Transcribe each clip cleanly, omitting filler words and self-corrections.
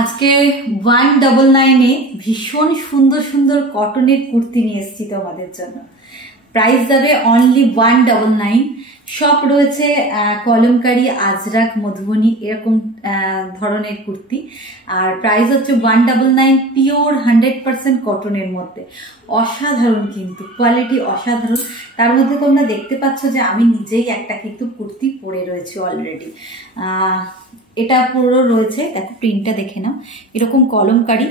আজকে 199 ভীষণ সুন্দর সুন্দর কটনের কুর্তি নিয়ে এসেছি তোমাদের জন্য। প্রাইস যাবে অনলি 199। সব রয়েছে কলমকারী, আজরাক, মধুবনী এরকম ধরনের কুর্তি। আর প্রাইস হচ্ছে 199, পিওর 100% কটনের মধ্যে। অসাধারণ, কিন্তু কোয়ালিটি অসাধারণ। তার মধ্যে তোমরা দেখতে পাচ্ছ যে আমি নিজেই একটা কিন্তু কুর্তি পরে রয়েছে অলরেডি। এটা পুরো রয়েছে, দেখো প্রিন্টটা দেখে নাও, এরকম কলমকারী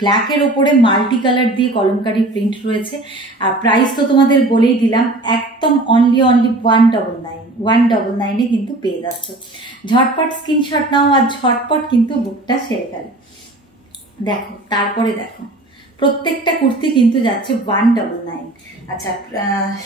ব্ল্যাকের ওপরে মাল্টি কালার দিয়ে কলমকারী প্রিন্ট রয়েছে। আর প্রাইস তো তোমাদের বলেই দিলাম, একদম অনলি 199 কিন্তু পেয়ে যাচ্ছ। ঝটপট স্ক্রিনশট নাও আর ঝটপট কিন্তু বুকটা সেরে ফেলে। দেখো তারপরে দেখো প্রত্যেকটা কুর্তি কিন্তু যাচ্ছে 199। আচ্ছা,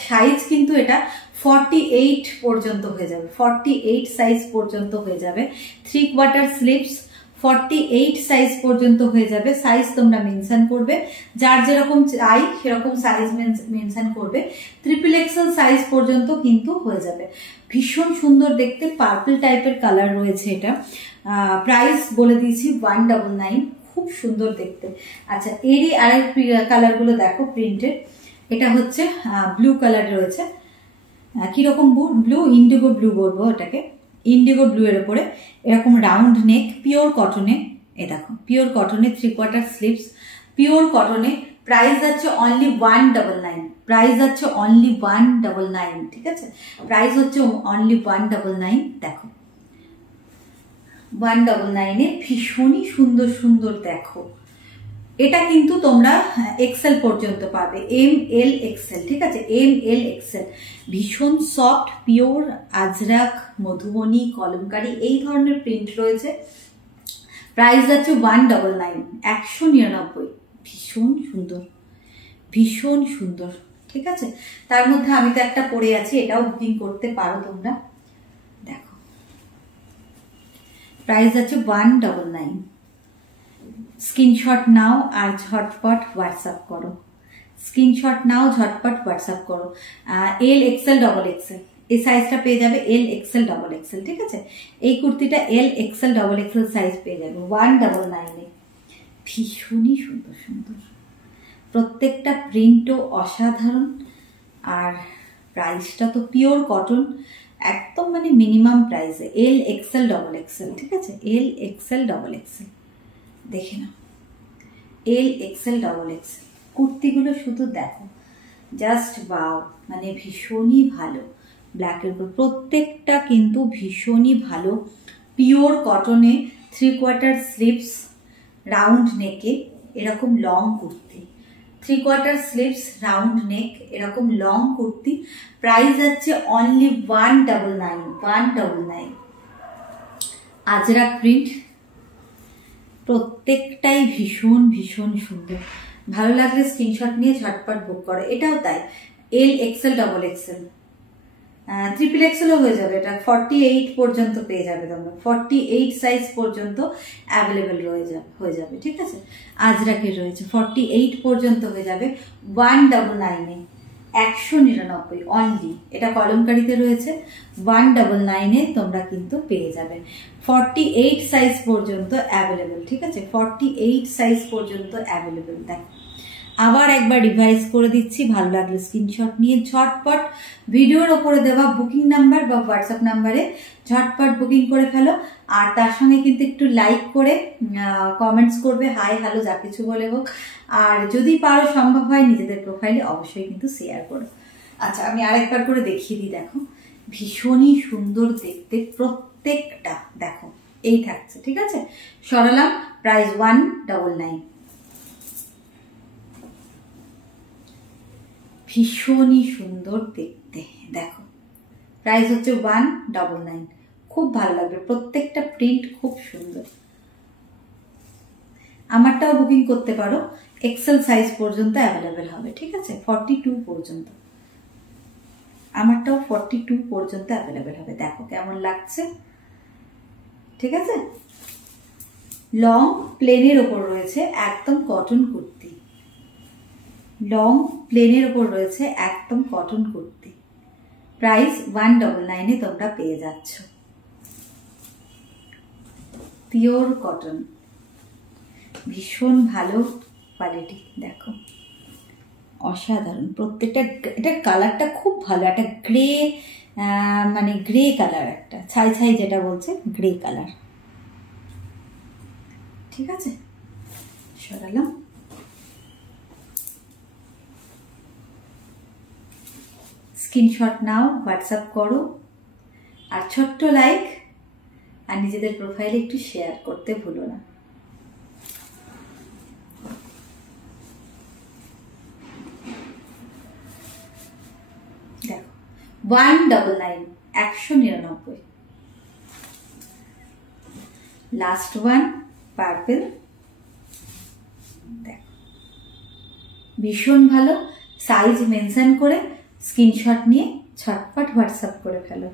সাইজ কিন্তু এটা 48 পর্যন্ত হয়ে যাবে, 48 সাইজ পর্যন্ত হয়ে যাবে। 3/4 স্লিভস 48 সাইজ পর্যন্ত হয়ে যাবে। সাইজ তোমরা মেনশন করবে, যার যেরকম চাই সেরকম সাইজ মেনশন করবে। XXL সাইজ পর্যন্ত কিন্তু হয়ে যাবে। ভীষণ সুন্দর দেখতে, পার্পল টাইপের কালার রয়েছে এটা। প্রাইস বলে দিয়েছি 199, খুব সুন্দর দেখতে। আচ্ছা, এরই আরেক কালার গুলো দেখো প্রিন্টেড। এটা হচ্ছে ব্লু কালার রয়েছে, কিরকম ব্লু, ইন্ডিগো ব্লু বলবো ওটাকে। ইন্ডিগো ব্লু এর উপরে এরকম রাউন্ড নেক, পিওর কটনে। এ দেখো পিওর কটনে, 3/4 স্লিভস, পিওর কটনে। প্রাইস যাচ্ছে অনলি 199। প্রাইস যাচ্ছে অনলি 199, ঠিক আছে? প্রাইস হচ্ছে অনলি 199। দেখো 199 এ ভীষণই সুন্দর সুন্দর দেখো। এটা কিন্তু তোমরা এক্সেল পর্যন্ত পাবে, ML XL, ঠিক আছে? ML XL। ভীষণ সফট, পিওর আজরাক, মধুবনী, কলমকারী এই ধরনের প্রিন্ট রয়েছে। প্রাইস যাচ্ছে 199, 199। ভীষণ সুন্দর, ভীষণ সুন্দর, ঠিক আছে? তার মধ্যে আমি তো একটা পরে আছি, এটাও বুকিং করতে পারো তোমরা। দেখো প্রাইস যাচ্ছে 199। স্ক্রিনশট নাও আর ঝটপট হোয়াটসঅ্যাপ করো। স্ক্রিনশট নাও, ঝটপট হোয়াটসঅ্যাপ করো। L XL XXL এই সাইজটা পেয়ে যাবে, L XL XXL, ঠিক আছে? এই কুর্তিটা L XL XXL সাইজ পেয়ে যাবে 199 এ। ভীষণই সুন্দর সুন্দর, প্রত্যেকটা প্রিন্টও অসাধারণ। আর প্রাইসটা তো পিওর কটন, একদম মানে মিনিমাম প্রাইসে। L XL XXL, ঠিক আছে? L XL XXL দেখে নাও, L XL XXL কুর্তিগুলো শুধু দেখো, জাস্ট ওয়াও, মানে ভীষণই ভালো। ব্ল্যাকের উপর প্রত্যেকটা কিন্তু ভীষণই ভালো, পিওর কটনে, 3/4 স্লিভস, রাউন্ড নেকে, এরকম long kurti. 3/4 sleeves, round neck, এরকম লং কুর্তি। প্রাইস যাচ্ছে অনলি 199। আজরাক প্রিন্ট, প্রত্যেকটাই ভীষণ ভীষণ সুন্দর। ভালো লাগলে স্ক্রিনশট নিয়ে ঝটপট বুক করো। এটাও তাই, L XL XXL, XXL হয়ে যাবে। এটা 48 পর্যন্ত পেয়ে যাবে তোমরা, 48 সাইজ পর্যন্ত অ্যাভেলেবেল হয়ে যাবে, ঠিক আছে? আজরাকের রয়েছে 48 পর্যন্ত হয়ে যাবে 199 এ, 199 অনলি। এটা কলমকারীতে রয়েছে 199 এ তোমরা কিন্তু পেয়ে যাবে। 48 সাইজ পর্যন্ত অ্যাভেলেবেল, ঠিক আছে? 48 সাইজ পর্যন্ত অ্যাভেলেবেল। দেখো আবার একবার রিভাইজ করে দিচ্ছি, ভালো লাগলে স্ক্রিনশট নিয়ে ঝটপট ভিডিওর ওপরে দেওয়া বুকিং নাম্বার বা হোয়াটসঅ্যাপ নাম্বারে ঝটপট বুকিং করে ফেলো। আর তার সঙ্গে কিন্তু একটু লাইক করে কমেন্টস করবে, হাই হ্যালো যা কিছু বলে হোক। আর যদি পারো, সম্ভব হয়, নিজেদের প্রোফাইলে অবশ্যই কিন্তু শেয়ার করো। আচ্ছা, আমি আরেকবার করে দেখিয়ে দিই। দেখো ভীষণই সুন্দর দেখতে প্রত্যেকটা। দেখো এই থাকছে, ঠিক আছে? সরালাম, প্রাইস 199। ভীষণই সুন্দর দেখতে, দেখো প্রাইস হচ্ছে 199। খুব ভালো লাগবে, প্রত্যেকটা প্রিন্ট খুব সুন্দর। আমারটাও বুকিং করতে পারো, XL সাইজ পর্যন্ত অ্যাভেলেবেল হবে, ঠিক আছে? 42 পর্যন্ত, আমারটাও 42 পর্যন্ত অ্যাভেলেবেল হবে। দেখো কেমন লাগছে, ঠিক আছে? লং প্লেনের ওপর রয়েছে, একদম কটন কুর্তি। লং প্লেনের ওপর রয়েছে, একদম কটন কুর্তি। প্রাইস 199 এ তোমরা পেয়ে যাচ্ছ, পিওর কটন। ভীষণ ভালো কোয়ালিটি, দেখো অসাধারণ প্রত্যেকটা। এটা কালারটা খুব ভালো, একটা গ্রে মানে গ্রে কালার, একটা ছাই ছাই যেটা বলছে গ্রে কালার। ঠিক আছে, সরালাম। স্ক্রিনশট নাও, হোয়াটসঅ্যাপ করো, আর ছোট্ট লাইক আর নিজেদের প্রোফাইলে একটু শেয়ার করতে ভুলো না। দেখো 199, 199। লাস্ট ওয়ান পার্পল, দেখো ভীষণ ভালো। সাইজ মেনশন করে স্ক্রিনশট নিয়ে ছটপট হোয়াটসঅ্যাপ করে ফেলো।